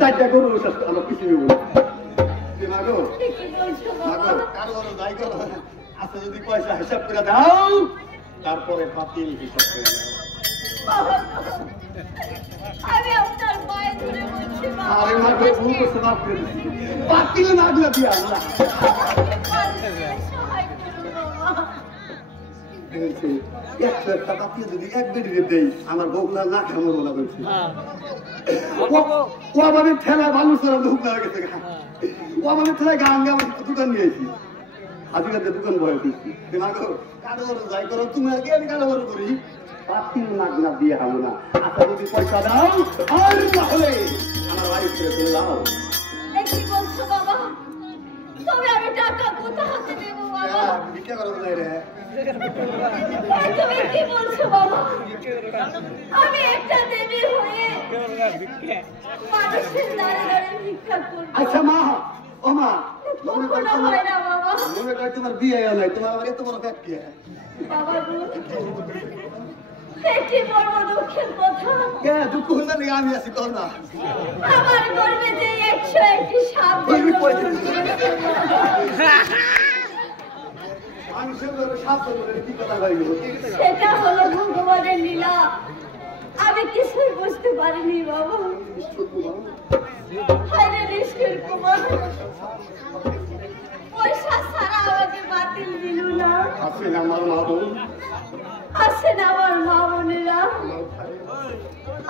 চারটা গরু আমার কিছু মাগো কারো যাই করো আচ্ছা যদি পয়সা হিসাব করে দাও তারপরে পাতিল হিসাব করে দাও আমি আপনার পায়ে ধরে বলছি আরে মাগো ভুল করছে মাফ করে দিছি পাতিল নাগলা দিয়া আল্লাহ সহায় করুন বাবা একটা পাতিল যদি এক বেডিতে দেই আমার বউলা না খামো বলা বলছি ও আমাদের ঠেলা ভালো সরা ঢুক না গেছে ও আমাদের ঠেলায় গান গাওয়ার দোকান নিয়েছি হাজিরাতে দোকান বয়ে দিচ্ছি মাগো কারো যাই করো তুমি আর কি আমি কারো করি পাতিল নাগলা দিয়ে হামো না আচ্ছা যদি পয়সা দাও আর তাহলে আমার বাড়ি ছেড়ে চলে যাও কি বলছো বাবা তবে আমি টাকা কোথা হাতে দেব বাবা ভিক্ষা করো না রে তুমি কি বলছো বাবা আমি একটা দেবী হয়ে মানুষের দাঁড়ে দাঁড়ে ভিক্ষা করব আচ্ছা মা ও মা মনে হয় না বাবা মনে হয় তোমার বিয়ে হয় নাই তোমার আবার এত বড় পেট কি বাবা পেটে বড় দুঃখের কথা কে দুঃখ হলে নাকি আমি আছি কর না আমার গর্ভে যে 101টি সাপ সেটা হলো ভগবানের লীলা আমি কিছুই বুঝতে পারিনি বাবা নিষ্ঠুর কুমার পয়সা ছাড়া আমাকে বাতিল দিল না আসেন আমার মা বোন আসেন আমার মা বোনেরা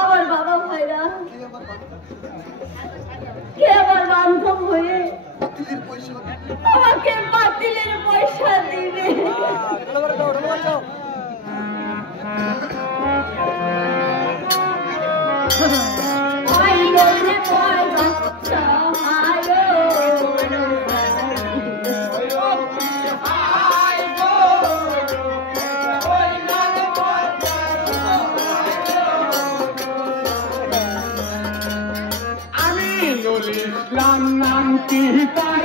আমার বাবা ভাইরা কে আমার বান্ধব হয়ে আমাকে বাতিলের পয়সা দিবে ইসলাম নামটি তার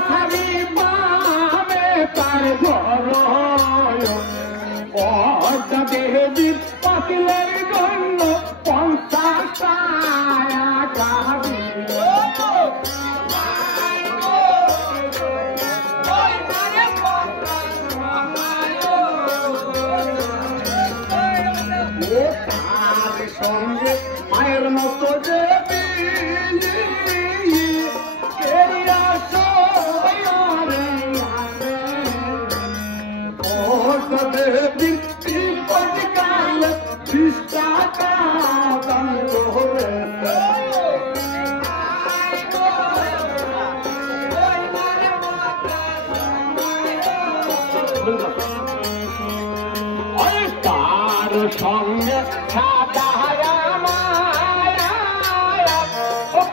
গোসারি বাবে তার ঘর দেবী পাতিলের জন্য 50 টাকা সঙ্গে মায়ের মতো দেবী দেবী কাল 20 টাকা দাম করে তার সঙ্গে সাদা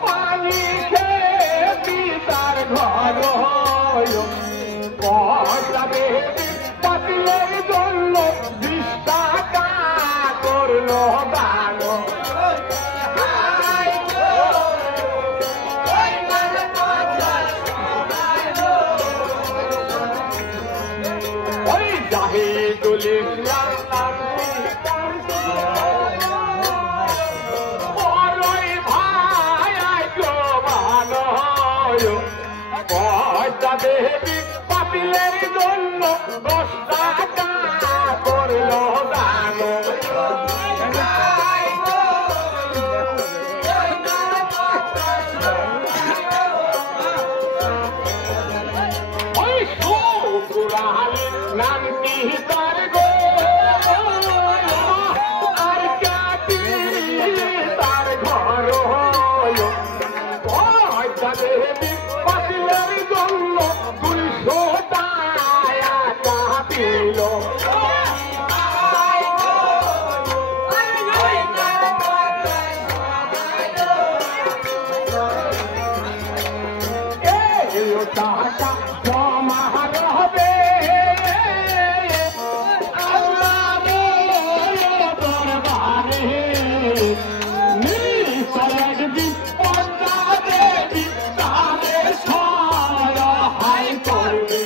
পানি খেয়ে তার ঘর পাতিলের জন্য 20 টাকা করলো দান ওই জাহিদুল ইসলাম বড়ই ভাই দেবী পাতিলের জন্য 10 টাকা করলো দান ওই সুকুরাল নামটি তার গো আর কাটি তার ঘর দেবী পাতিলের জন্য 200 টাকা দিল টাকা জমা হবে দরবারে একদিন পদ্মা দেবী তারে সহায় করবে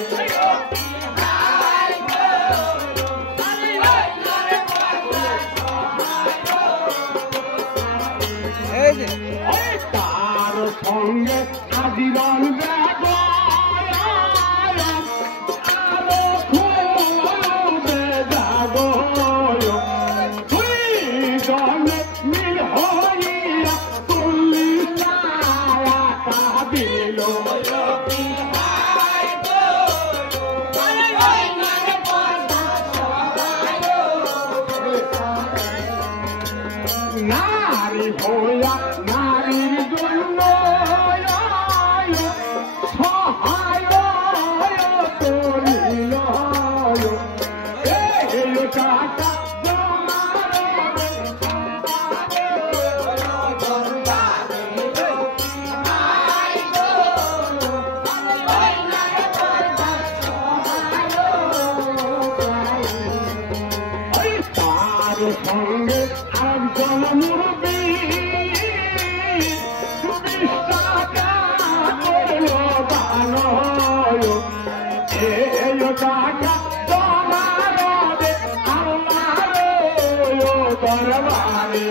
সঙ্গে আজীবন যাবো আরো খুঁজে যাবো তুই জনে মিল হইয়া তুলি ছায়া কাবিল নারী হইয়া নারীর জন্য সহায় করিল এই টাকা তার সঙ্গে একজন মুরব্বী এই টাকা তোমার আল্লাহর দরবারে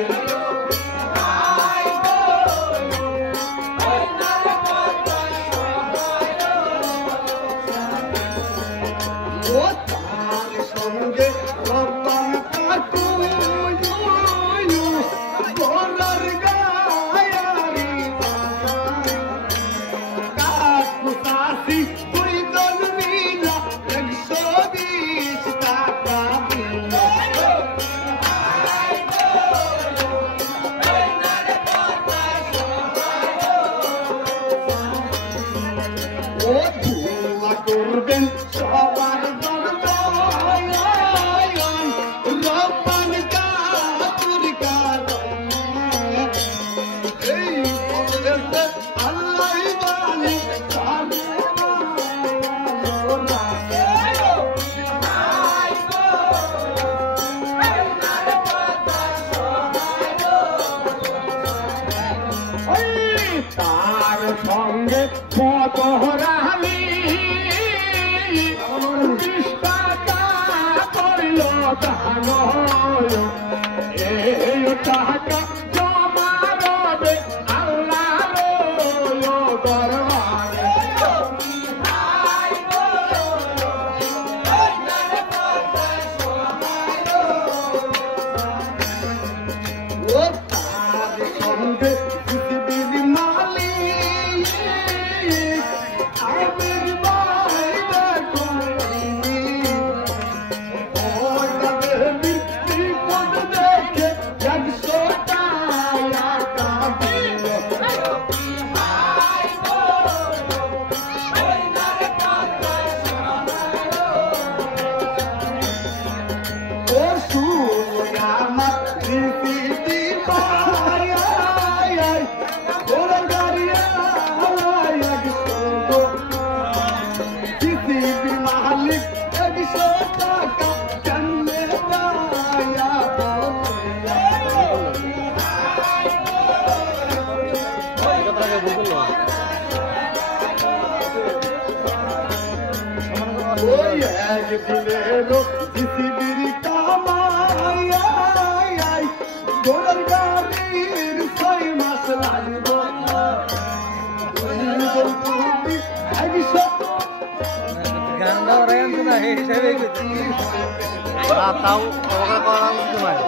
ও তার সঙ্গে রব্বান কাকু গলার গায়ারি কাকু সাসি তুই দন মিলা 120 টাকা দিল ও দুয়া করবেন সবার রব্বান কাকুর এই আল্লাহ বানে তার সঙ্গে কত রানী টাকা করিল দান এই টাকা জমা রবে আল্লাহর দরবারে ও তার সঙ্গে পৃথিবীর মালিক আমির ভাই দেখো ওটা দেবী বিপদ দেখে 100 টাকা দিল ও শুনো আমার পৃথিবী ভাই ওরা গাড়িয়া পৃথিবী মালিক 100 টাকা কেমনে পায়া ওই একদিনের পৃথিবীর কামাই ঘোড়ার গাড়ির 6 মাস লাগব 100 গানটা ওরা জানতো না এই হিসাবে তাও ওরা করা বুঝতে পারে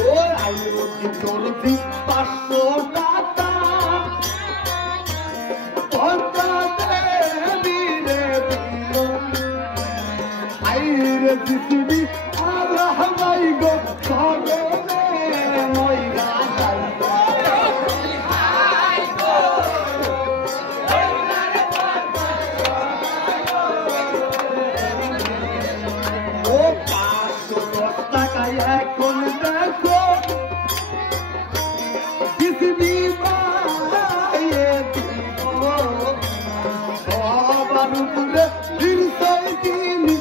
ও আইও কি করবি 500 টাকা পর্দা দেবী রে দিল আইরে পৃথিবী আল্লাহ মাই গো সবে মইরা ও 510 টাকায় এখন দেখো পৃথিবী বাইয়ে দিব সবার উপরে হিরসাই তিনি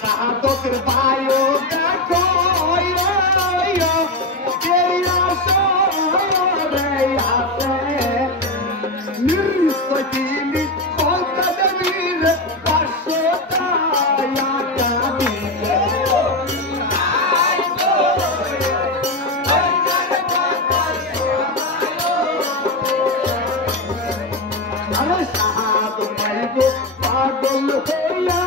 শাহাদতের বায়ু দেখো এই আসরে আছে নিশ্চয় তিনি ক্ষমতা দেবীর পার্শ্বতায় আগামীতে। আরে শাহাদত পাইব পাগল হইয়া